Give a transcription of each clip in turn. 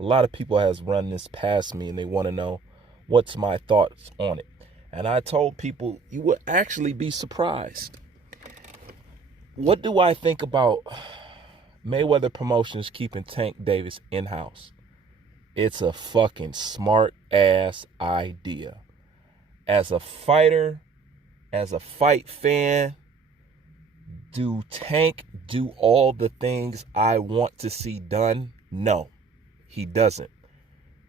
A lot of people has run this past me and they want to know what's my thoughts on it. And I told people you would actually be surprised. What do I think about Mayweather Promotions keeping Tank Davis in-house? It's a fucking smart ass idea. As a fighter, as a fight fan, do Tank do all the things I want to see done? No, he doesn't.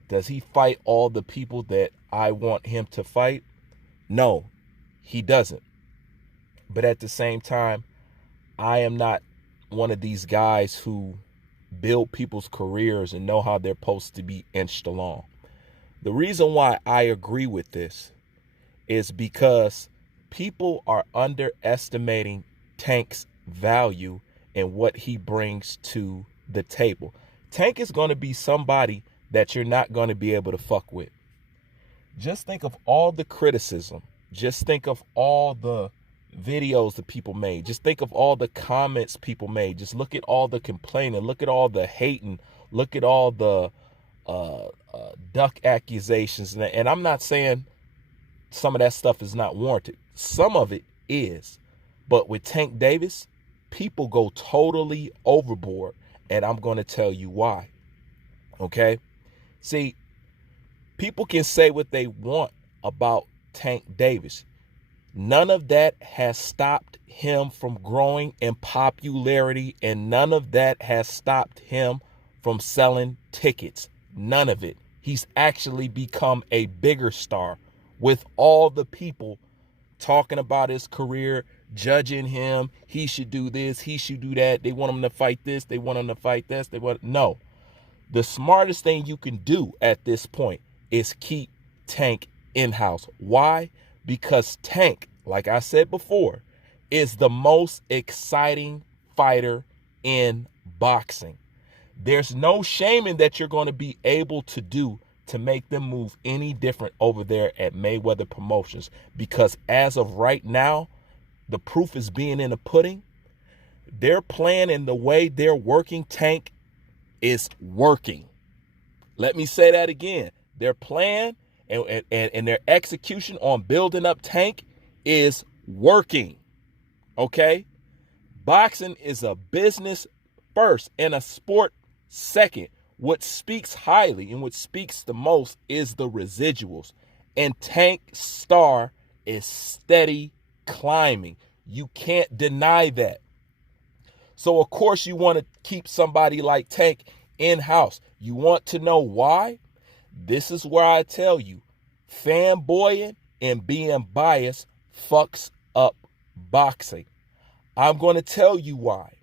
Does he fight all the people that I want him to fight? No, he doesn't. But at the same time, I am not one of these guys who build people's careers and know how they're supposed to be inched along. The reason why I agree with this is because people are underestimating Tank's value and what he brings to the table. Tank is going to be somebody that you're not going to be able to fuck with. Just think of all the criticism. Just think of all the videos that people made. Just think of all the comments people made. Just look at all the complaining. Look at all the hating. Look at all the duck accusations. And I'm not saying some of that stuff is not warranted. Some of it is. But with Tank Davis, people go totally overboard. And I'm going to tell you why. Okay? See, people can say what they want about Tank Davis. None of that has stopped him from growing in popularity, and none of that has stopped him from selling tickets. None of it. He's actually become a bigger star with all the people talking about his career, judging him. He should do this. He should do that. They want him to fight this. They want him to fight this. No. The smartest thing you can do at this point is keep Tank in-house. Why? Because Tank, like I said before, is the most exciting fighter in boxing. There's no shaming that you're going to be able to do to make them move any different over there at Mayweather Promotions. Because as of right now, the proof is being in the pudding. Their plan and the way they're working Tank is working. Let me say that again. Their plan and their execution on building up Tank is working. Okay? Boxing is a business first and a sport second. What speaks highly and what speaks the most is the residuals. And Tank star is steady climbing. You can't deny that. So, of course, you want to keep somebody like Tank in-house. You want to know why? This is where I tell you, fanboying and being biased fucks up boxing. I'm going to tell you why.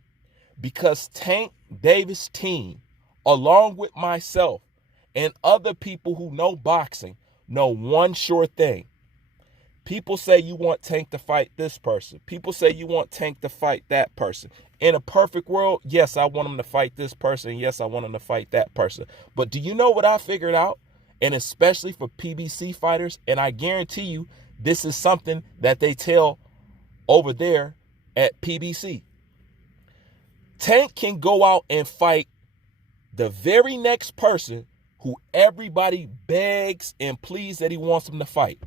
Because Tank Davis' team, along with myself and other people who know boxing, know one sure thing. People say you want Tank to fight this person. People say you want Tank to fight that person. In a perfect world, yes, I want him to fight this person. Yes, I want him to fight that person. But do you know what I figured out? And especially for PBC fighters, and I guarantee you this is something that they tell over there at PBC. Tank can go out and fight the very next person who everybody begs and pleads that he wants him to fight.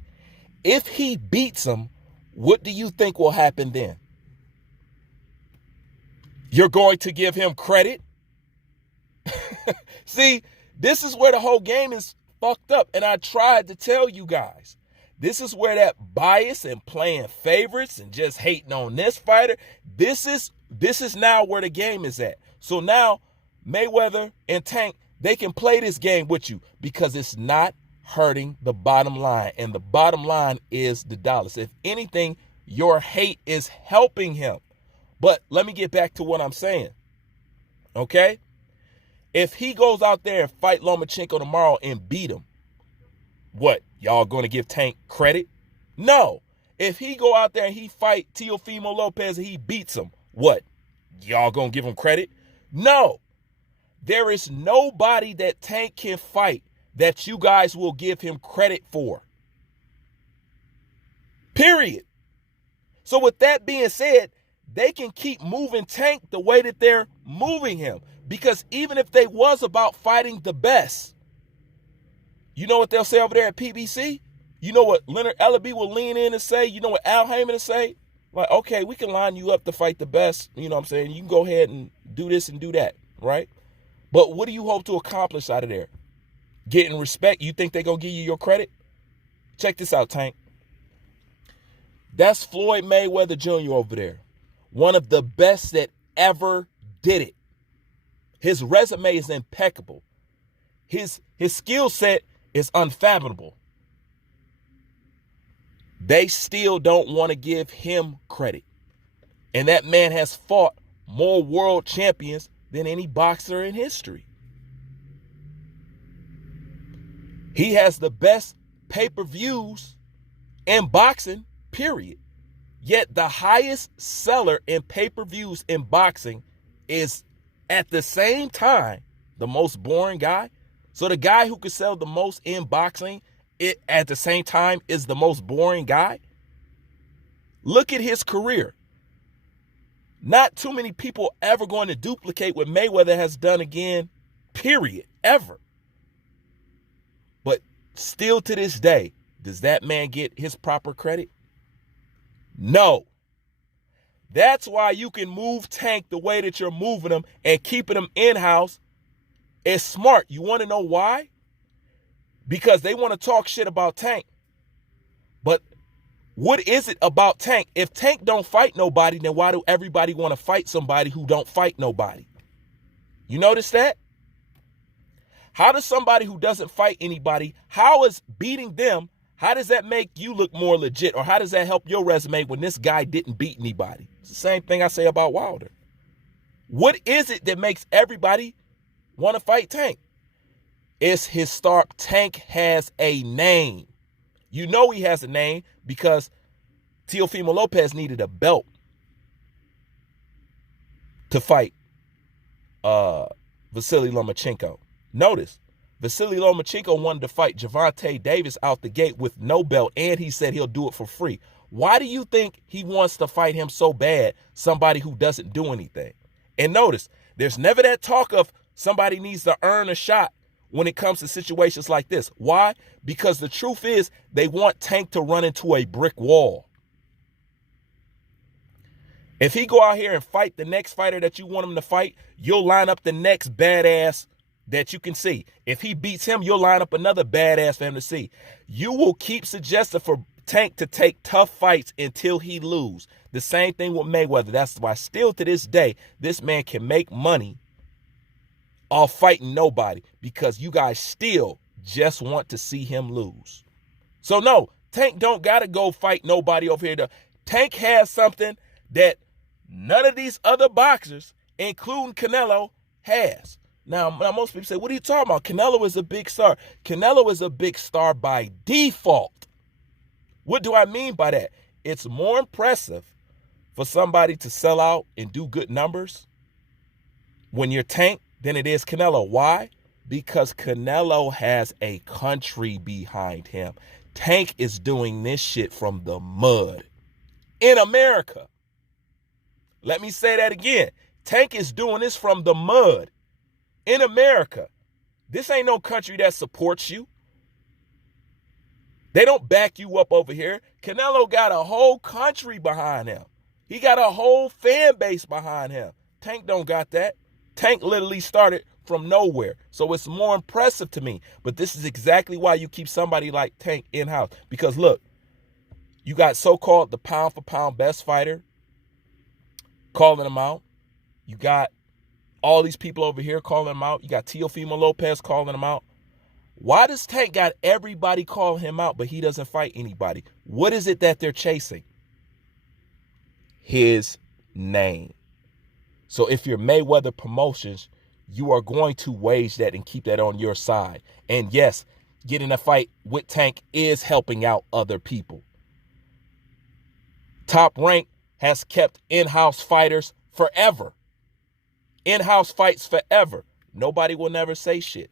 If he beats him, what do you think will happen then? You're going to give him credit? See, this is where the whole game is fucked up. And I tried to tell you guys. This is where that bias and playing favorites and just hating on this fighter, this is now where the game is at. So now Mayweather and Tank, they can play this game with you because it's not hurting the bottom line. And the bottom line is the dollars. If anything, your hate is helping him. But let me get back to what I'm saying. Okay? If he goes out there and fight Lomachenko tomorrow and beat him, what? Y'all going to give Tank credit? No. If he go out there and he fight Teofimo Lopez and he beats him, what? Y'all going to give him credit? No. There is nobody that Tank can fight that you guys will give him credit for. Period. So with that being said, they can keep moving Tank the way that they're moving him Because even if they was about fighting the best, you know what they'll say over there at PBC? You know what Leonard Ellerbe will lean in and say? You know what Al Heyman will say? Like, okay, we can line you up to fight the best. You know what I'm saying? You can go ahead and do this and do that, right? But what do you hope to accomplish out of there? Getting respect? You think they're going to give you your credit? Check this out, Tank. That's Floyd Mayweather Jr. over there. One of the best that ever did it. His resume is impeccable. His skill set is unfathomable. They still don't want to give him credit. And that man has fought more world champions than any boxer in history. He has the best pay-per-views in boxing, period. Yet the highest seller in pay-per-views in boxing is at the same time the most boring guy. So the guy who could sell the most in boxing, it at the same time is the most boring guy. Look at his career. Not too many people ever going to duplicate what Mayweather has done again, period, ever. But still to this day, does that man get his proper credit? No. That's why you can move Tank the way that you're moving him and keeping him in-house. It's smart. You want to know why? Because they want to talk shit about Tank. But what is it about Tank? If Tank don't fight nobody, then why do everybody want to fight somebody who don't fight nobody? You notice that? How does somebody who doesn't fight anybody, how is beating them, how does that make you look more legit? Or how does that help your resume when this guy didn't beat anybody? It's the same thing I say about Wilder. What is it that makes everybody want to fight Tank? It's his start. Tank has a name. You know he has a name because Teofimo Lopez needed a belt to fight Vasily Lomachenko. Notice, Vasily Lomachenko wanted to fight Gervonta Davis out the gate with no belt, and he said he'll do it for free. Why do you think he wants to fight him so bad, somebody who doesn't do anything? And notice, there's never that talk of somebody needs to earn a shot when it comes to situations like this. Why? Because the truth is they want Tank to run into a brick wall. If he go out here and fight the next fighter that you want him to fight, you'll line up the next badass that you can see. If he beats him, you'll line up another badass for him to see. You will keep suggesting for Tank to take tough fights until he lose. The same thing with Mayweather. That's why still to this day, this man can make money off fighting nobody because you guys still just want to see him lose. So no, Tank don't got to go fight nobody over here. Tank has something that none of these other boxers, including Canelo, has. Now, most people say, what are you talking about? Canelo is a big star. Canelo is a big star by default. What do I mean by that? It's more impressive for somebody to sell out and do good numbers when you're Tank than it is Canelo. Why? Because Canelo has a country behind him. Tank is doing this shit from the mud in America. Let me say that again. Tank is doing this from the mud in America. This ain't no country that supports you. They don't back you up over here. Canelo got a whole country behind him. He got a whole fan base behind him. Tank don't got that. Tank literally started from nowhere. So it's more impressive to me. But this is exactly why you keep somebody like Tank in-house. Because look, you got so-called the pound-for-pound best fighter calling him out. You got all these people over here calling him out. You got Teofimo Lopez calling him out. Why does Tank got everybody calling him out, but he doesn't fight anybody? What is it that they're chasing? His name. So if you're Mayweather Promotions, you are going to wage that and keep that on your side. And yes, getting a fight with Tank is helping out other people. Top Rank has kept in-house fighters forever. In-house fights forever. Nobody will never say shit.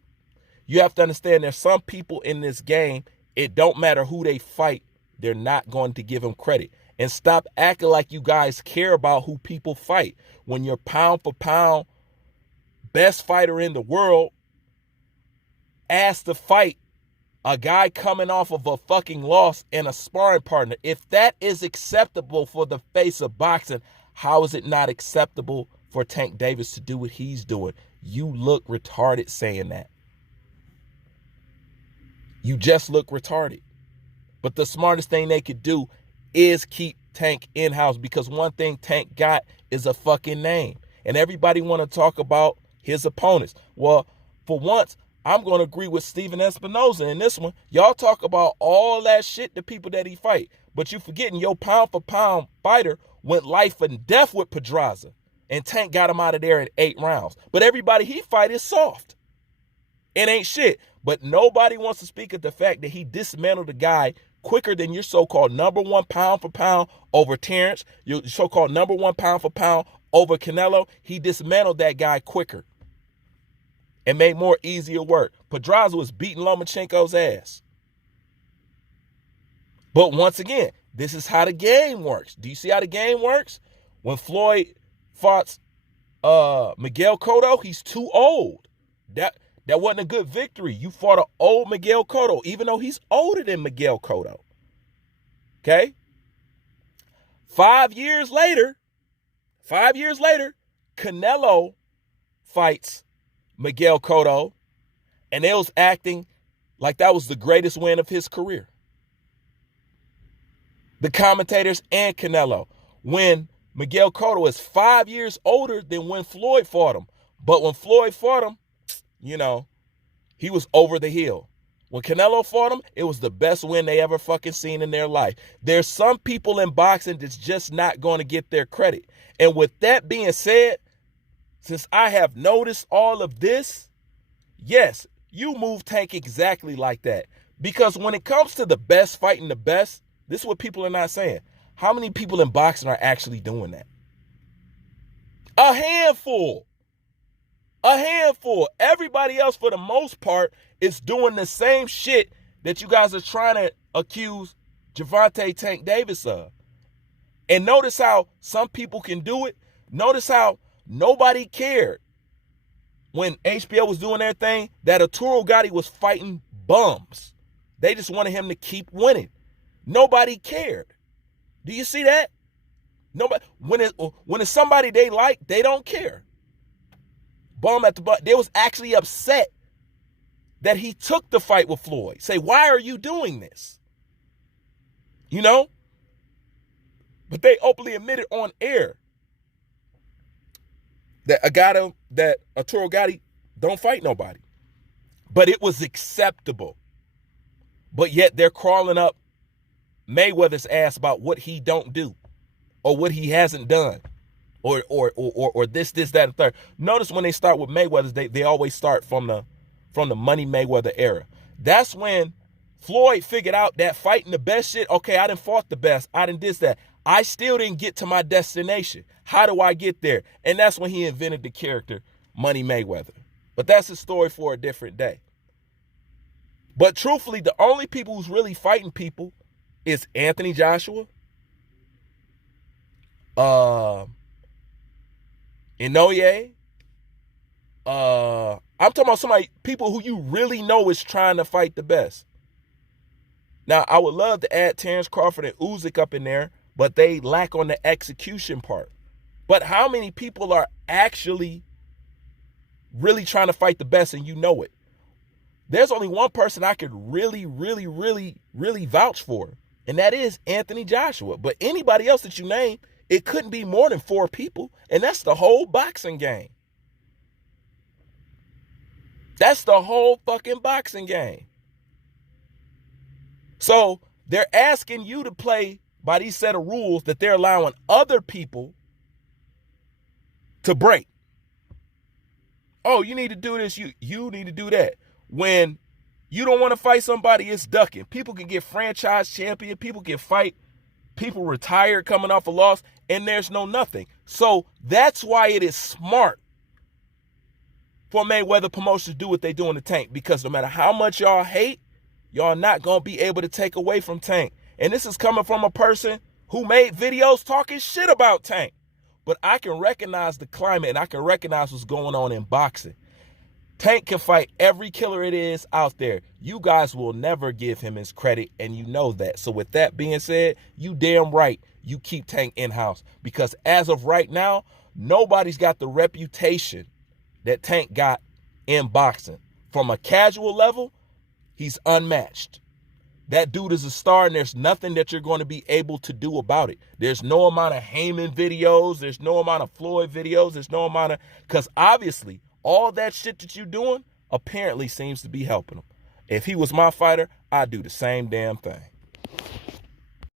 You have to understand there's some people in this game, it don't matter who they fight, they're not going to give them credit. And stop acting like you guys care about who people fight. When you're pound for pound best fighter in the world, asked to fight a guy coming off of a fucking loss and a sparring partner. If that is acceptable for the face of boxing, how is it not acceptable for Tank Davis to do what he's doing? You look retarded saying that. You just look retarded. But the smartest thing they could do is keep Tank in-house, because one thing Tank got is a fucking name. And everybody want to talk about his opponents. Well, for once, I'm going to agree with Steven Espinoza in this one. Y'all talk about all that shit to people that he fight, but you forgetting your pound-for-pound fighter went life and death with Pedraza, and Tank got him out of there in 8 rounds. But everybody he fight is soft. It ain't shit. But nobody wants to speak of the fact that he dismantled a guy quicker than your so-called number 1 pound-for-pound over Terrence, your so-called number 1 pound-for-pound over Canelo. He dismantled that guy quicker and made more easier work. Pedraza was beating Lomachenko's ass. But once again, this is how the game works. Do you see how the game works? When Floyd fought Miguel Cotto, he's too old. That wasn't a good victory. You fought an old Miguel Cotto, even though he's older than Miguel Cotto. Okay? 5 years later, Canelo fights Miguel Cotto, and they was acting like that was the greatest win of his career. The commentators and Canelo, when Miguel Cotto is 5 years older than when Floyd fought him. But when Floyd fought him, you know, he was over the hill. When Canelo fought him, it was the best win they ever fucking seen in their life. There's some people in boxing that's just not going to get their credit. And with that being said, since I have noticed all of this, yes, you move Tank exactly like that. Because when it comes to the best fighting the best, this is what people are not saying. How many people in boxing are actually doing that? A handful. A handful. Everybody else, for the most part, is doing the same shit that you guys are trying to accuse Gervonta Tank Davis of. And notice how some people can do it. Notice how nobody cared when HBO was doing their thing that Arturo Gatti was fighting bums. They just wanted him to keep winning. Nobody cared. Do you see that? Nobody. When it's somebody they like, they don't care. Bum at the butt. They was actually upset that he took the fight with Floyd. Say, why are you doing this? You know? But they openly admitted on air that Arturo Gatti don't fight nobody. But it was acceptable. But yet they're crawling up Mayweather's ass about what he don't do or what he hasn't done. Or this, that, and third. Notice when they start with Mayweather's, they always start from the Money Mayweather era. That's when Floyd figured out that fighting the best shit, okay, I done fought the best. I done this, that. I still didn't get to my destination. How do I get there? And that's when he invented the character Money Mayweather. But that's a story for a different day. But truthfully, the only people who's really fighting people is Anthony Joshua, Inoue. I'm talking about people who you really know is trying to fight the best. Now, I would love to add Terrence Crawford and Usyk up in there, but they lack on the execution part. But how many people are actually really trying to fight the best and you know it? There's only one person I could really vouch for, and that is Anthony Joshua. But anybody else that you name, it couldn't be more than 4 people, and that's the whole boxing game. That's the whole fucking boxing game. So they're asking you to play by these set of rules that they're allowing other people to break. Oh, you need to do this, you need to do that. When you don't want to fight somebody, it's ducking. People can get franchise champion, people can fight, people retired coming off a loss, and there's no nothing. So that's why it is smart for Mayweather Promotions to do what they do in the Tank, because no matter how much y'all hate, y'all not going to be able to take away from Tank. And this is coming from a person who made videos talking shit about Tank, but I can recognize the climate and I can recognize what's going on in boxing. Tank can fight every killer it is out there. You guys will never give him his credit, and you know that. So with that being said, you damn right you keep Tank in-house, because as of right now, nobody's got the reputation that Tank got in boxing. From a casual level, he's unmatched. That dude is a star, and there's nothing that you're going to be able to do about it. There's no amount of Heyman videos. There's no amount of Floyd videos. There's no amount of, because obviously all that shit that you're doing apparently seems to be helping him. If he was my fighter, I'd do the same damn thing.